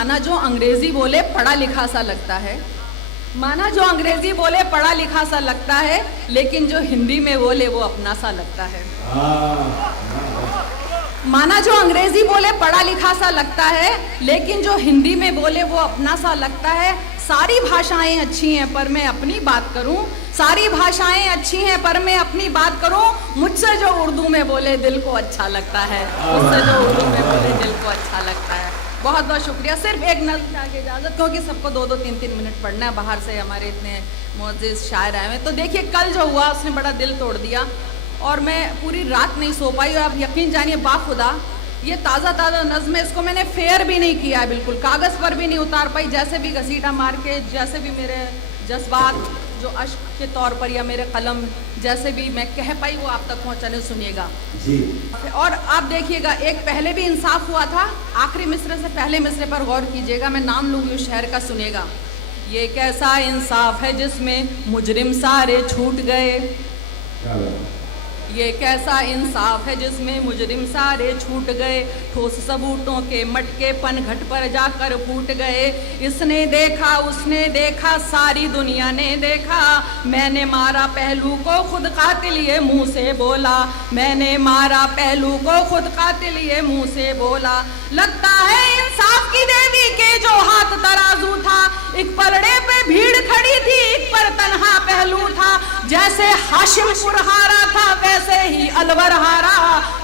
माना जो अंग्रेजी बोले पढ़ा लिखा सा लगता है, माना जो अंग्रेजी बोले पढ़ा लिखा सा लगता है, लेकिन जो हिंदी में बोले वो अपना सा लगता है। माना जो अंग्रेजी बोले पढ़ा लिखा सा लगता है, लेकिन जो हिंदी में बोले वो अपना सा लगता है। सारी भाषाएं अच्छी हैं पर मैं अपनी बात करूं, सारी भाषाएं अच्छी हैं पर मैं अपनी बात करूं, मुझसे जो उर्दू में बोले दिल को अच्छा लगता है, मुझसे जो उर्दू में बोले दिल को अच्छा लगता है। बहुत बहुत शुक्रिया। सिर्फ एक नज़्म आगे इजाज़त, क्योंकि सबको 2-2 3-3 मिनट पढ़ना है, बाहर से हमारे इतने मुअज़्ज़िज़ शायर आए हैं। तो देखिए कल जो हुआ उसने बड़ा दिल तोड़ दिया और मैं पूरी रात नहीं सो पाई। और आप यकीन जानिए बाखुदा ये ताज़ा नज़्म है, इसको मैंने फेयर भी नहीं किया है, बिल्कुल कागज़ पर भी नहीं उतार पाई। जैसे भी घसीटा मार के, जैसे भी मेरे जज्बात जो अश्क के तौर पर या मेरे कलम जैसे भी मैं कह पाई वो आप तक पहुंचाने, सुनिएगा जी। और आप देखिएगा एक पहले भी इंसाफ हुआ था, आखिरी मिसरे से पहले मिसरे पर गौर कीजिएगा, मैं नाम लूँगी उस शहर का, सुनिएगा। ये कैसा इंसाफ है जिसमें मुजरिम सारे छूट गए, ये कैसा इंसाफ है जिसमें मुजरिम सारे छूट गए, ठोस सबूतों के मटके पनघट पर जाकर फूट गए। इसने देखा उसने देखा सारी दुनिया ने देखा, मैंने मारा पहलू को खुद कातिल ये मुंह से बोला, मैंने मारा पहलू को खुद कातिल ये मुंह से बोला। लगता है इंसाफ की देवी के जो हाथ तराजू था, एक परड़े पे भीड़ खड़ी थी एक पर तन्हा पहलू था। जैसे हाशिमपुर हारा था वैसे ही अलवर हारा,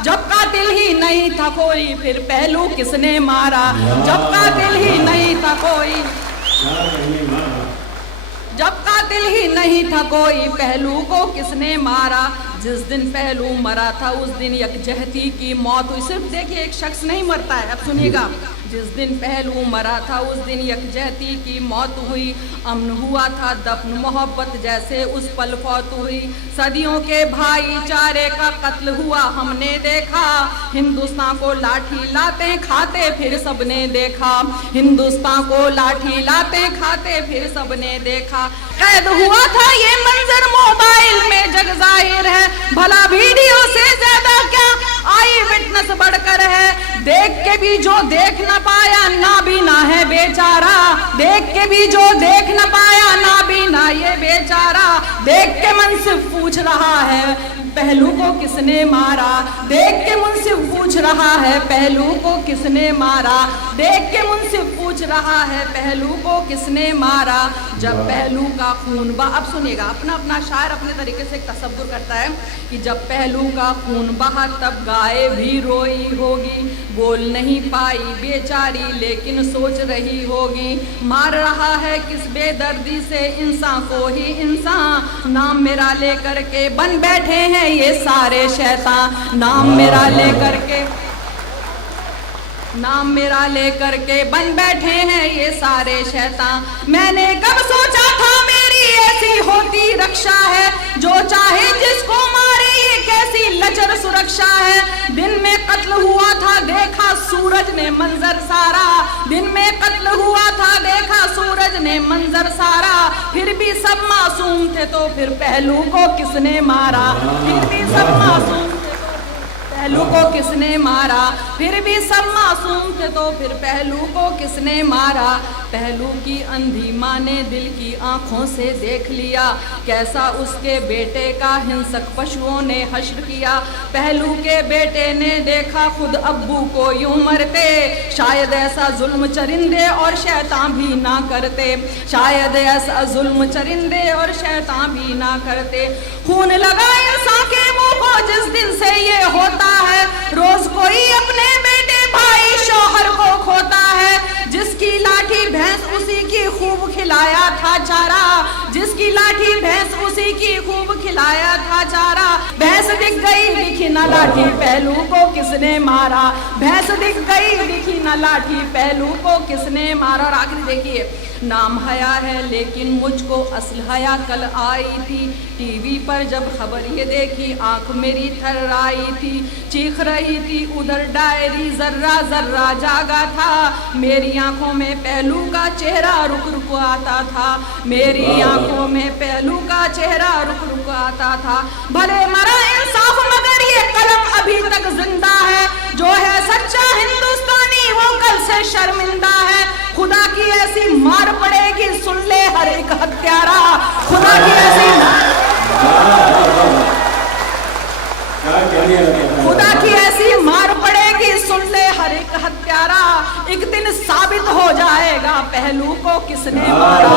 जब कातिल ही नहीं था कोई फिर पहलू किसने मारा, जब कातिल ही नहीं था कोई, जब कातिल ही नहीं था कोई पहलू को किसने मारा। जिस दिन पहलू मरा था उस दिन यकजहती की मौत हुई। सिर्फ देखिए एक शख्स नहीं मरता है, अब सुनिएगा। जिस दिन पहलू मरा था उस दिन यकजहती की मौत हुई, अमन हुआ था दफन मोहब्बत जैसे उस पल फौत हुई। सदियों के भाईचारे का कत्ल हुआ हमने देखा, हिंदुस्तान को लाठी लाते खाते फिर सबने देखा, हिंदुस्तान को लाठी लाते खाते फिर सबने देखा। कैद हुआ था ये मंजर मोबाइल में जग जाहिर है, भला वीडियो से ज्यादा क्या आई विटनेस बढ़कर है। देख के भी जो देख न पाया नाबीना है बेचारा, देख के भी जो देख न पाया नाबीना ये बेचारा। देख के मुनसिफ पूछ रहा है पहलू को किसने मारा, देख के मुनसिफ पूछ रहा है पहलू को किसने मारा, देख के मुनसिफ पूछ रहा है पहलू को किसने मारा। जब पहलू का खून बहा, अब सुनिएगा, अपना अपना शायर अपने तरीके से एक तसव्वुर करता है कि जब पहलू का खून बहा तब गाय भी रोई होगी, बोल नहीं पाई बेचारी लेकिन सोच रही होगी। मार रहा है किस बेदर्दी से इंसान को ही इंसान, नाम मेरा लेकर के बन बैठे हैं ये सारे शैतान, नाम मेरा लेकर के, नाम मेरा लेकर के बन बैठे हैं ये सारे शैतान। मैंने कब सोचा था मेरी ऐसी होती रक्षा है, जो चाहे जिसको मारे ये कैसी लचर सुरक्षा है। दिन में कत्ल हुआ था देखा सूरज ने मंजर सारा, दिन में कत्ल हुआ था देखा सूरज ने मंजर सारा। फिर भी सब मासूम थे तो फिर पहलू को किसने मारा, फिर भी सब मासूम पहलू को किसने मारा, फिर भी सब मासूम थे तो फिर पहलू को किसने मारा। पहलू की अंधी माँ ने दिल की आंखों से देख लिया, कैसा उसके बेटे का हिंसक पशुओं ने हश्र किया। पहलू के बेटे ने देखा खुद अब्बू को यूं मरते, शायद ऐसा जुल्म चरिंदे और शैतान भी ना करते, शायद ऐसा जुल्म चरिंदे और शैतान भी ना करते। खून लगा इंसान के मुंह को जिस दिन से ये होता है, रोज कोई अपने बेटे भाई शौहर को खोता है। जिसकी लाठी भैंस उसी की खूब खिलाया था चारा, जिसकी लाठी भैंस उसी की खूब खिलाया था चारा। भैंस दिख गई दिखी न लाठी पहलू को किसने मारा, भैंस दिख गई दिखी न लाठी पहलू को किसने मारा। और आखिरी देखिए, नाम हया है लेकिन मुझको असल हया कल आई थी, टीवी पर जब खबर ये देखी आंख मेरी थर आई थी। चीख रही थी उधर डायरी जर्रा जर्रा जागा था, मेरी आंखों में पहलू का चेहरा रुक रुक आता था, मेरी आंखों में पहलू का चेहरा रुक रुक आता था। भले मरा इंसाफ मगर ये कलम अभी तक जिंदा है, जो है सच्चा हिंदुस्तानी वो कल से शर्मिंदा है। सुन ले हर एक हत्यारा। खुदा की ऐसी खुदा की ऐसी मार पड़ेगी, सुन ले हर एक हत्यारा। एक दिन साबित हो जाएगा पहलू को किसने मारा।